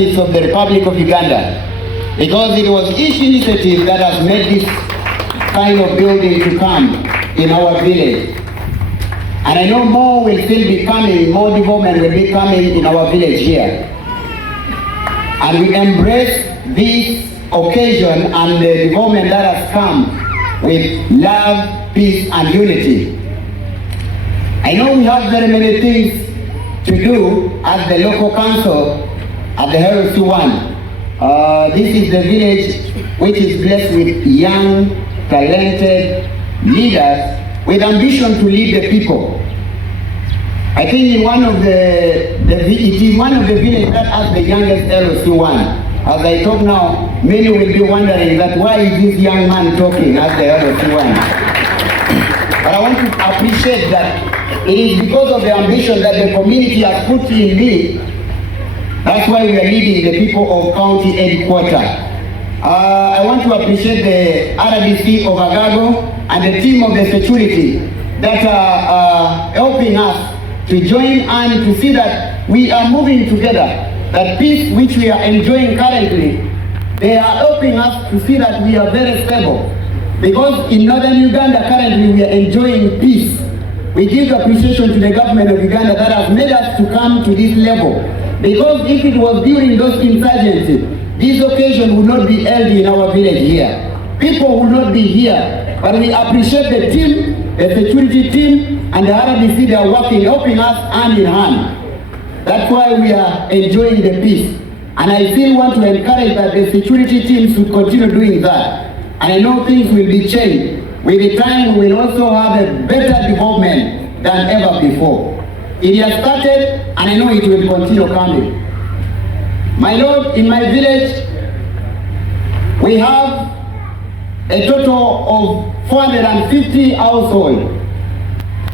of the Republic of Uganda, because it was each initiative that has made this kind of building to come in our village. And I know more will still be coming, more development will be coming in our village here. And we embrace this occasion and the development that has come with love, peace and unity. I know we have very many things to do as the local council at the LC1. This is the village which is blessed with young, talented leaders with ambition to lead the people. I think in one of it is one of the villages that has the youngest LC1. As I talk now, many will be wondering that why is this young man talking as the LC1? But I want to appreciate that it is because of the ambition that the community has put in me. That's why we are leading the people of county headquarters. I want to appreciate the RDC of Agago and the team of the security that are helping us to join and to see that we are moving together. That peace which we are enjoying currently, they are helping us to see that we are very stable. Because in northern Uganda currently we are enjoying peace. We give appreciation to the government of Uganda that has made us to come to this level. Because if it was during those insurgencies, this occasion would not be held in our village here. People would not be here. But we appreciate the team, the security team, and the RDC. They are working, helping us hand in hand. That's why we are enjoying the peace. And I still want to encourage that the security team should continue doing that. And I know things will be changed. With the time, we will also have a better development than ever before. It has started, and I know it will continue coming. My Lord, in my village, we have a total of 450 households,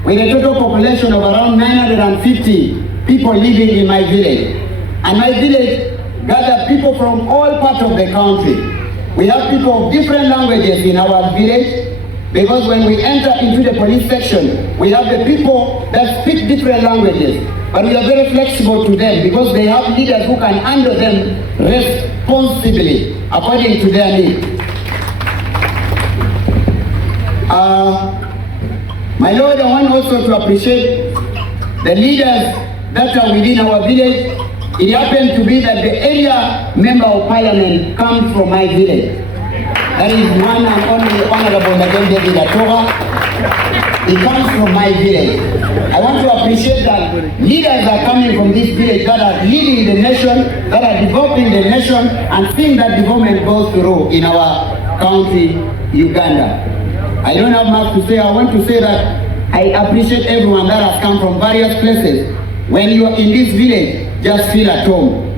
with a total population of around 950 people living in my village. And my village gathers people from all parts of the country. We have people of different languages in our village, because when we enter into the police section, we have the people that speak different languages. But we are very flexible to them because they have leaders who can handle them responsibly according to their needs. My Lord, I want also to appreciate the leaders that are within our village. It happened to be that the area member of parliament comes from my village. That is one and only Honorable Batoro. He comes from my village. I want to appreciate that leaders are coming from this village that are leading the nation, that are developing the nation, and seeing that development goes through in our country, Uganda. I don't have much to say. I want to say that I appreciate everyone that has come from various places. When you are in this village, just feel at home.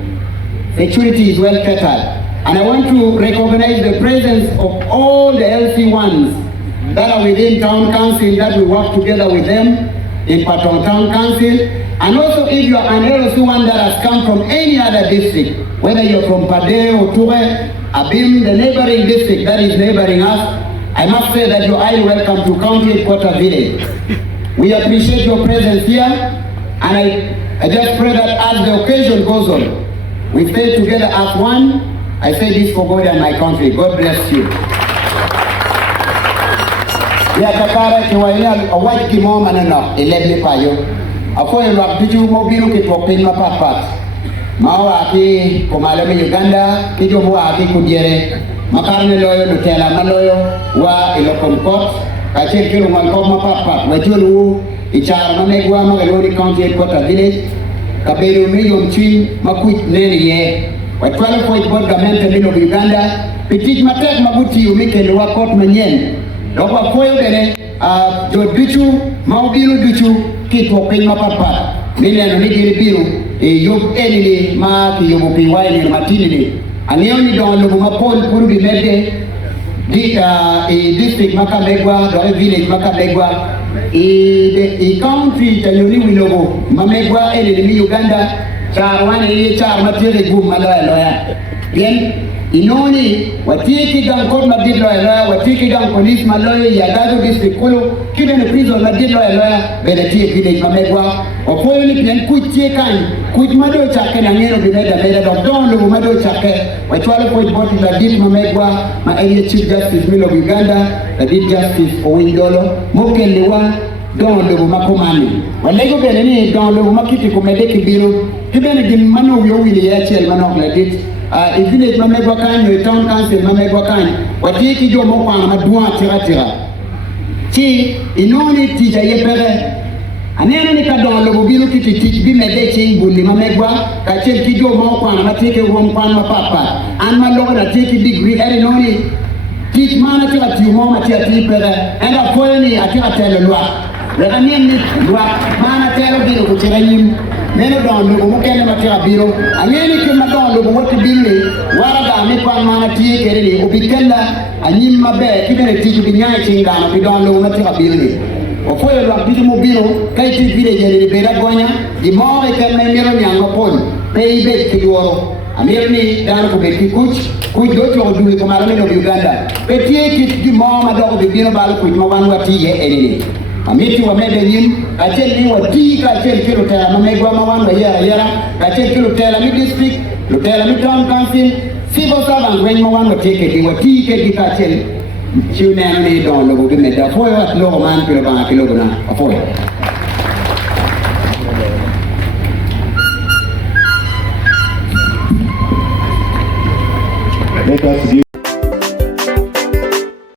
Security is well catered. And I want to recognize the presence of all the LC1s that are within town council, that we work together with them in Patong Town Council. And also if you are an LC1 that has come from any other district, whether you're from Pade or Ture, Abim, the neighboring district that is neighboring us, I must say that you are welcome to County Headquarters Village. We appreciate your presence here, and I just pray that as the occasion goes on, we stay together as one. I say this for God and my country. God bless you. Ya kakara kiwaina awaj kimo manano eleble payo. Ako elo akiju mobilu kitopin mapapat. Mawa aki komalame Uganda kijo mwa aki kudiere. Makarne loyo nutela maloyo wa ilokomkot. Kachir kilu mankop mapapat. Wajulu ichara mamegwa magalori County Headquarters Village. Kaberu milion chin makuit nene ye. Watwala kwa Baganda mino Uganda, petit matek mabuti umike luwa kot manyen. Dokwa koyo gene, joduchu, maubiru duchu, kitwa penye mapapat. Nile no nigiri biru, yub enili ma ki yubu piwai ni matini ni. Anioni don lubu mapon kuru bimede, district Makamegwa, dore village Makamegwa, country tanyoni wilogo, Mamegwa enili mi Uganda, char wane char matiri gum malaya loya. Bien, inoni watiki gang court madid lawyer watiki gang police lawyer ya dado district kulu kile ne prison madid lawyer benati village mamegwa opoyo ni pien kutie kan kujmado chake na ngeno bimeda don lo mado chake wachwalo point bot la dit mamegwa ma area chief justice milo Uganda la dit justice owindolo mokelewa don lo makomani walego bene ni don lo makiti komedeki biro kibene gin mano yo wili ya chel mano la dit village mamegwa kanyo town council mamegwa kanyo watiki jo mo kwa madua tira ti inoni tija yepere aneno ni kadon lo bilu kiti bi mede chi bulli mamegwa ka chel ki jo mo kwa na matike rom kwa ma papa an ma lo na tiki degree eri noni ti mana tira ti mo ma ti pere enda koyni atira tele lwa regani ni lwa mana tele bilu ko tira nyim neno don lo mo kene matira biro angeni ke ma don lo mo ti billi wara ga mi kwa mana ti kere ni obikenda anyim mabe kibene ti bi nyaa chinga bi don lo matira billi o foi lo bitu mo biro kai ti vile jere bera gonya di mo e ke me miro nyango pon pei be ti woro amir ni dan ko be ki kuch do to du ko mara me no Uganda be ti ki di mo ma do be biro bal ko mo wan wati ye enini amiti wa mede yin ka chen ni wati ka chen kilo tela ma me gwa ma wan wa yara ka chen kilo tela mi district lo tela mi town council civil servant wen mo wan wati ke di wati ke di ka chen chiu neno ni don lo bi meda foi wat lo man pilo banga kilo na foi. Let us give